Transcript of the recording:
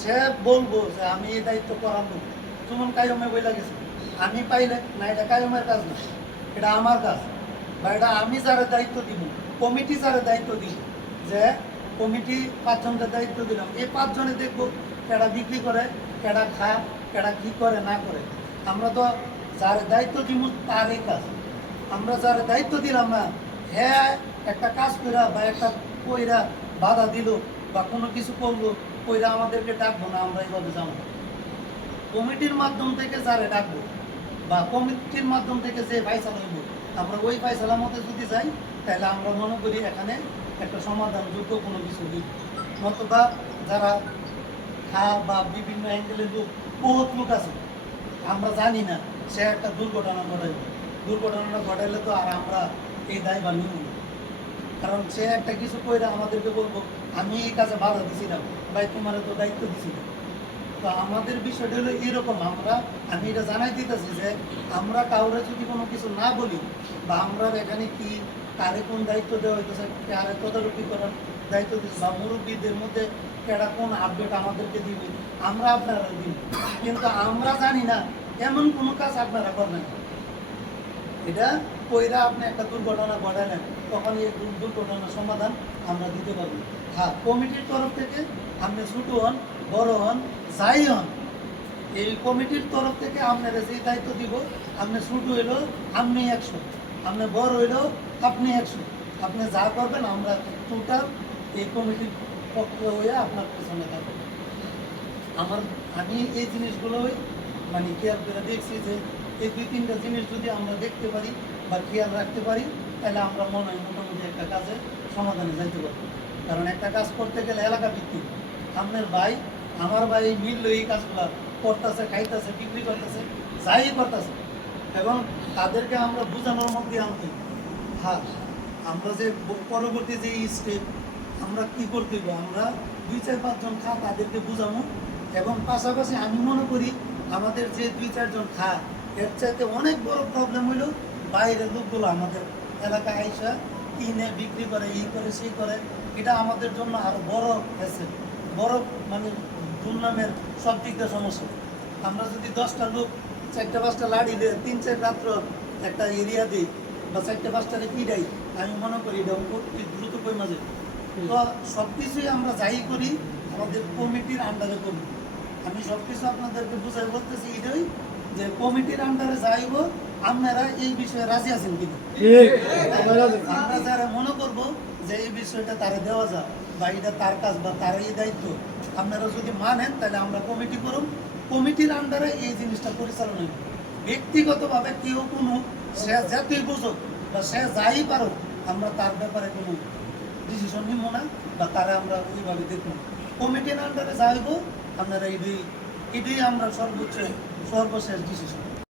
সে বলব যে আমি এই দায়িত্ব করাবো যেমন কায়মে বইলা গেছে। আমি পাইলে না, এটা কায়মের কাজ না, এটা আমার কাজ। বা এটা আমি যারা দায়িত্ব দিব কমিটি যারা দায়িত্ব দিব যে কমিটি পাঁচজনকে দায়িত্ব দিলাম। এই পাঁচজনে দেখব কেডা বিক্রি করে, কেডা খায়, কেডা কি করে, না করে। আমরা তো যার দায়িত্ব দিব তারই কাজ। আমরা যার দায়িত্ব দিলাম না হ্যাঁ একটা কাজ কইরা বা একটা কইরা বাধা দিল বা কোনো কিছু করল কইরা আমাদেরকে ডাকবো না, আমরা এইভাবে যাব? কমিটির মাধ্যম থেকে যারে ডাকবো বা কমিটির মাধ্যম থেকে যে ফাইসালা হইব, আমরা ওই ফাইসালার মধ্যে যদি যাই, তাহলে আমরা মনে করি এখানে একটা সমাধানযোগ্য কোনো কিছু দিই নতুবা যারা খা বা বিভিন্ন অ্যাঙ্গেলের লোক, বহুত লোক আছে, আমরা জানি না সে একটা দুর্ঘটনা ঘটাইবে। দুর্ঘটনাটা ঘটাইলে তো আর আমরা এই নিব না। কারণ সে একটা কিছু কইরা আমাদেরকে বলব, আমি এই কাজে বাধা দিছিলাম ভাই, তোমার তো দায়িত্ব দিছিলাম তো আমাদের বিষয়টা হলো এরকম, আমরা, আমি এটা জানাই দিতেছি যে, আমরা কাউরে যদি কোনো কিছু না বলি, বা আমরা এখানে কি, কারে কোন দায়িত্ব দেওয়া হইতেছে, কারে তদারকি করার দায়িত্ব দিচ্ছে বা মুরব্বীদের মধ্যে কেডা কোন আপডেট আমাদেরকে দিবে, আমরা আপনারা দিব কিন্তু আমরা জানি না, এমন কোনো কাজ আপনারা করবেন না। এটা কইরা আপনি একটা দুর্ঘটনা ঘটালেন তখন এই দুর্ঘটনার সমাধান আমরা দিতে পারব। হ্যাঁ কমিটির তরফ থেকে আপনি ছোটো হন, বড় হন, যাই হন, এই কমিটির তরফ থেকে আপনারা যে দায়িত্ব দিব, আপনি ছোটো হইল, আপনি একশো। আপনি বড় হইল, আপনি একশো। আপনি যা করবেন, আমরা টোটাল এই কমিটির পক্ষ হয়ে আপনার পেছনে থাকব। আমার আমি এই জিনিসগুলোই মানে খেয়াল করে দেখছি যে এই দুই তিনটা জিনিস যদি আমরা দেখতে পারি বা খেয়াল রাখতে পারি, তাহলে আমরা মনে হয় মোটামুটি একটা কাজে সমাধানে যাইতে পারব। কারণ একটা কাজ করতে গেলে এলাকা ভিত্তিক। আপনার ভাই, আমার ভাই মিলল এই কাজগুলো করতেছে, খাইতেছে, বিক্রি করতেছে, যাই করতেছে। এবং তাদেরকে আমরা বোঝানোর মধ্যে আনতে। হ্যাঁ আমরা যে পরবর্তী যে স্টেপ আমরা কি করতে আমরা দুই চার পাঁচজন খা তাদেরকে বোঝানো এবং পাশাপাশি আমি মনে করি, আমাদের যে দুই চারজন খা এর চাইতে অনেক বড় প্রবলেম হইল বাইরের লোকগুলো আমাদের এলাকায় আইসা কিনে, বিক্রি করে, ই করে, সেই করে। এটা আমাদের জন্য আরও বড় হয়েছে বড় মানে দুর্নামের সব দিক দিয়ে সমস্যা। আমরা যদি দশটা লোক চারটা পাঁচটা লাড়ি দিয়ে তিন চার রাত্র একটা এরিয়া দিই বা চারটে পাঁচটা পাঁচটারে পিড়াই, আমি মনে করি এটা অতি দ্রুত যাবে। তো সব কিছুই আমরা যাই করি, আমাদের কমিটির আন্ডারে করি। আমি সব কিছু আপনাদেরকে বুঝাই বলতেছি এটাই যে কমিটির আন্ডারে যাইব আপনারা এই বিষয়ে রাজি আছেন কিনা? আমরা যারা মনে করব যে এই বিষয়টা তারা দেওয়া যায় বা এটা তার কাজ বা তার এই দায়িত্ব আপনারা যদি মানেন তাহলে আমরা কমিটি করুন। কমিটির আন্ডারে এই জিনিসটা পরিচালনা হবে ব্যক্তিগতভাবে কেউ কোনো সে যতই বুঝুক বা সে যাই পারুক আমরা তার ব্যাপারে কোনো ডিসিশন নিব না বা তারা আমরা ওইভাবে দেখব কমিটির আন্ডারে যাইব আপনারা এটাই এটাই আমরা সর্বোচ্চ সর্বশেষ ডিসিশন